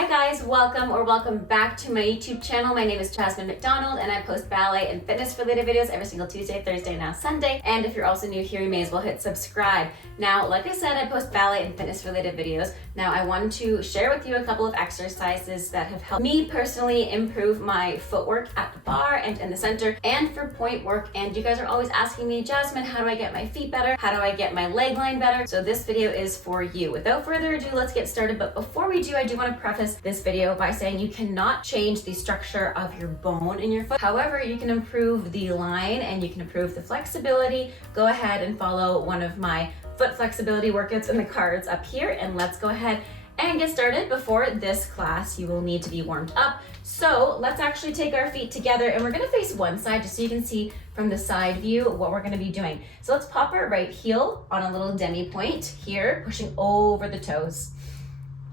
Hi guys, welcome back to my YouTube channel. My name is Jasmine McDonald and I post ballet and fitness related videos every single Tuesday, Thursday, and now Sunday. And if you're also new here, you may as well hit subscribe. Now, like I said, I post ballet and fitness related videos. Now I wanted to share with you a couple of exercises that have helped me personally improve my footwork at the bar and in the center and for point work. And you guys are always asking me, Jasmine, how do I get my feet better? How do I get my leg line better? So this video is for you. Without further ado, let's get started. But before we do, I do want to preface this video by saying you cannot change the structure of your bone in your foot. However, you can improve the line and you can improve the flexibility. Go ahead and follow one of my foot flexibility workouts in the cards up here, and let's go ahead and get started. Before this class, you will need to be warmed up. So let's actually take our feet together and we're gonna face one side just so you can see from the side view what we're gonna be doing. So let's pop our right heel on a little demi point here, pushing over the toes.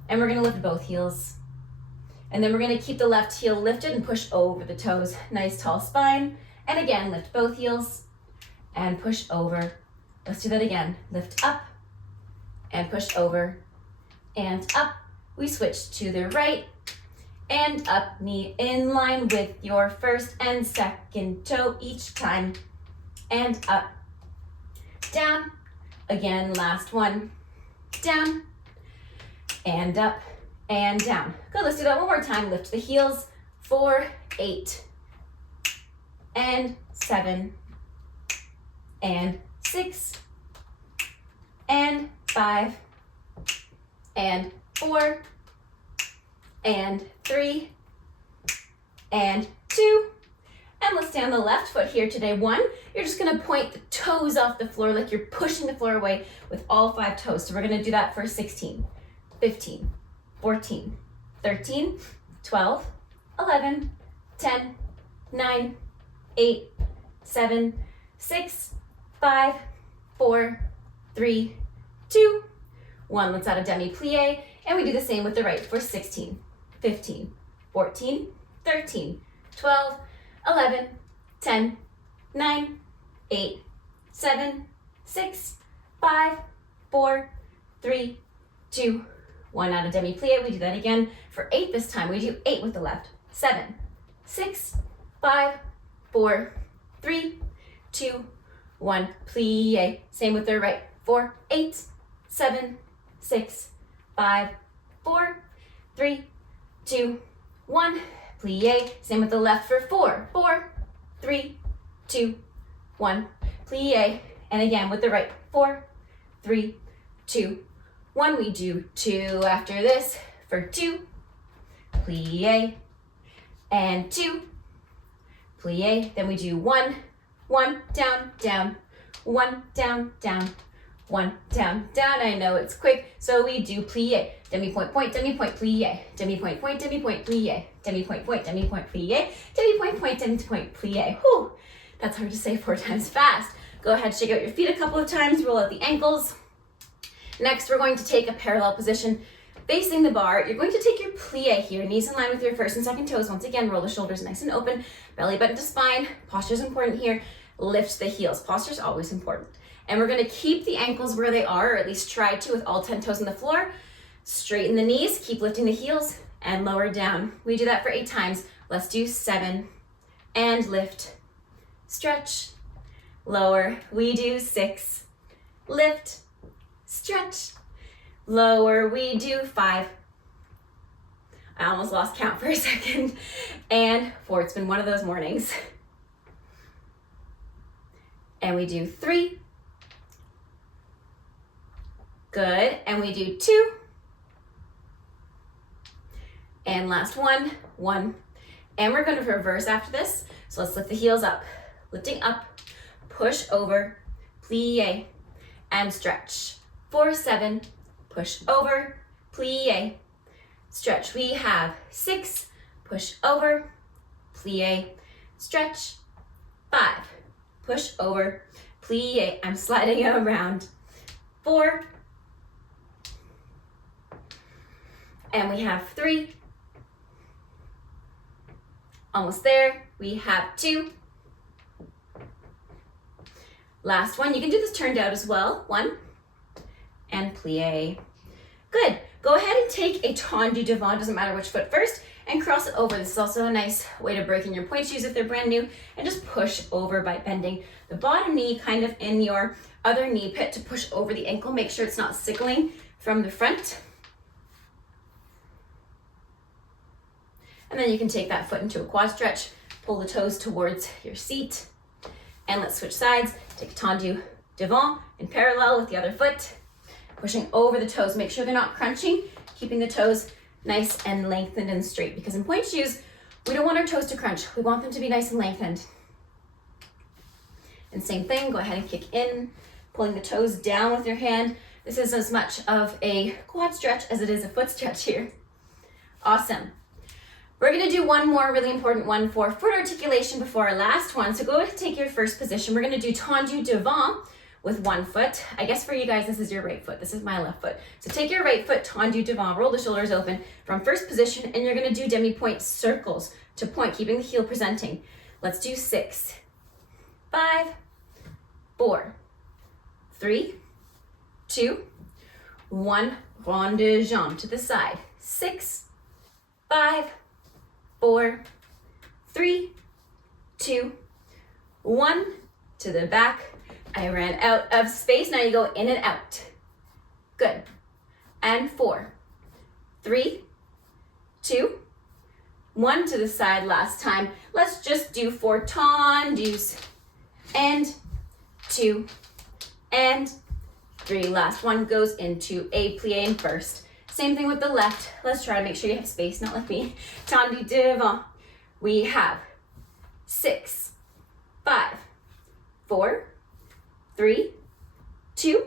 And we're gonna lift both heels. And then we're gonna keep the left heel lifted and push over the toes. Nice tall spine. And again, lift both heels and push over. Let's do that again. Lift up and push over and up. We switch to the right and up, knee in line with your first and second toe each time. And up, down. Again, last one. Down. And up and down. Good, let's do that one more time. Lift the heels. 4, 8, and 7, and 6, and 5, and 4, and 3, and 2. And let's stay on the left foot here today. 1, you're just gonna point the toes off the floor like you're pushing the floor away with all 5 toes. So we're gonna do that for 16. 15, 14, 13, 12, 11, 10, 9, 8, 7, 6, 5, 4, 3, 2, 1. Let's add a demi-plie, and we do the same with the right for 16, 15, 14, 13, 12, 11, 10, 9, 8, 7, 6, 5, 4, 3, 2, 1. Out of demi-plie. We do that again for 8 this time. We do 8 with the left. 7, 6, 5, 4, 3, 2, 1. Plie. Same with the right. 4, 8, 7, 6, 5, 4, 3, 2, 1. Plie. Same with the left for 4, 4, 3, 2, 1. Plie. And again with the right. 4, 3, 2, 1. We do 2 after this for 2, plie, and 2, plie. Then we do 1, 1, down, down, 1, down, down, 1, down, down. I know it's quick, so we do plie, demi-point, point, demi-point, plie, demi-point, point, demi-point, plie, demi-point, point, demi-point, plie, demi-point, point, demi-point, plie. Whew, that's hard to say 4 times fast. Go ahead, shake out your feet a couple of times, roll out the ankles. Next, we're going to take a parallel position facing the bar. You're going to take your plie here, knees in line with your first and second toes. Once again, roll the shoulders nice and open, belly button to spine. Posture is important here. Lift the heels. Posture is always important. And we're going to keep the ankles where they are, or at least try to, with all 10 toes on the floor. Straighten the knees, keep lifting the heels, and lower down. We do that for 8 times. Let's do 7, and lift, stretch, lower. We do 6, lift, stretch, lower. We do 5. I almost lost count for a second. And 4. It's been one of those mornings. And we do 3. Good. And we do 2. And last one, 1. And we're going to reverse after this. So let's lift the heels up. Lifting up, push over, plie, and stretch. 4, 7, push over, plie, stretch. We have 6, push over, plie, stretch. 5, push over, plie. I'm sliding it around. 4, and we have 3. Almost there. We have 2. Last one. You can do this turned out as well. 1, and plie. Good. Go ahead and take a tendu devant, doesn't matter which foot first, and cross it over. This is also a nice way to break in your pointe shoes if they're brand new, and just push over by bending the bottom knee kind of in your other knee pit to push over the ankle. Make sure it's not sickling from the front. And then you can take that foot into a quad stretch, pull the toes towards your seat, and let's switch sides. Take a tendu devant in parallel with the other foot, pushing over the toes. Make sure they're not crunching, keeping the toes nice and lengthened and straight, because in pointe shoes, we don't want our toes to crunch. We want them to be nice and lengthened. And same thing, go ahead and kick in, pulling the toes down with your hand. This is as much of a quad stretch as it is a foot stretch here. Awesome. We're gonna do one more really important one for foot articulation before our last one. So go ahead and take your first position. We're gonna do tendu devant with one foot. I guess for you guys, this is your right foot. This is my left foot. So take your right foot, tendu devant, roll the shoulders open from first position, and you're gonna do demi-pointe circles to point, keeping the heel presenting. Let's do 6, 5, 4, 3, 2, 1. Rond de jambe to the side. 6, 5, 4, 3, 2, 1. To the back. I ran out of space. Now you go in and out. Good. And 4, 3, 2, 1. To the side last time. Let's just do 4 tendus. And 2, and 3. Last one goes into a plie in first. Same thing with the left. Let's try to make sure you have space, not like me. Tendu devant. We have 6, 5, 4, 3, 2,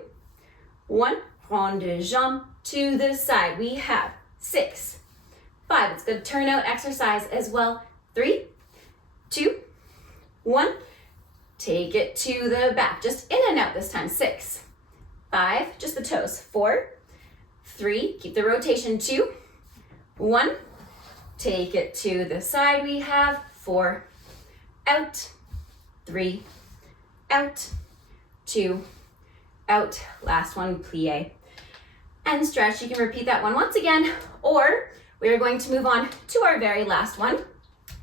1. Rond de jambe to the side. We have 6, 5. It's good turnout exercise as well. 3, 2, 1. Take it to the back. Just in and out this time. 6, 5. Just the toes. 4, 3. Keep the rotation. 2, 1. Take it to the side. We have 4. Out. 3. Out. 2. Out. Last one, plie. And stretch. You can repeat that one once again, or we are going to move on to our very last one.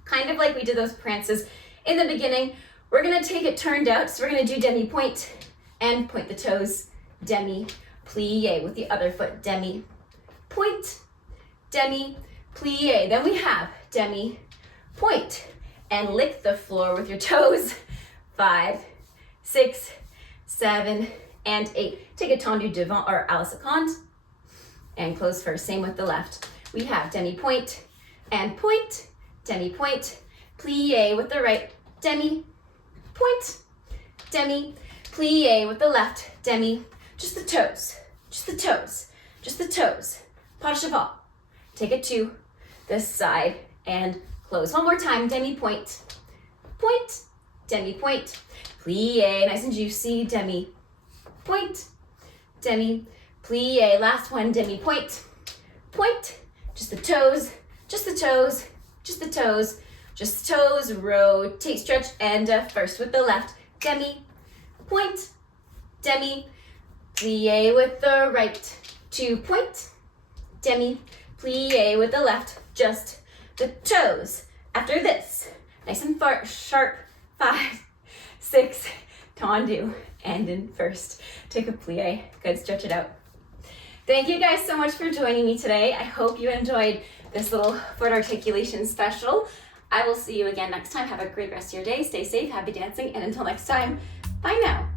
Kind of like we did those prances in the beginning. We're gonna take it turned out. So we're gonna do demi-pointe and point the toes. Demi-plie with the other foot. Demi-pointe, demi-plie. Then we have demi-pointe and lick the floor with your toes. 5, 6, 7, and 8. Take a tendu devant or à la seconde and close first. Same with the left. We have demi-pointe and point, demi-pointe, plie with the right, demi-pointe, demi-plie with the left, demi, just the toes, just the toes, just the toes. Pas de cheval. Take it to the side and close. One more time, demi-pointe, point, demi-pointe, plie, nice and juicy, demi-pointe, demi-plie. Last one, demi-pointe, point, just the toes, just the toes, just the toes, just the toes, rotate, stretch, and first with the left, demi-pointe, demi-plie with the right, 2 point, demi-plie with the left, just the toes. After this, nice and sharp, 5, 6, tendu, and in first. Take a plie, good, stretch it out. Thank you guys so much for joining me today. I hope you enjoyed this little foot articulation special. I will see you again next time. Have a great rest of your day. Stay safe, happy dancing, and until next time, bye now.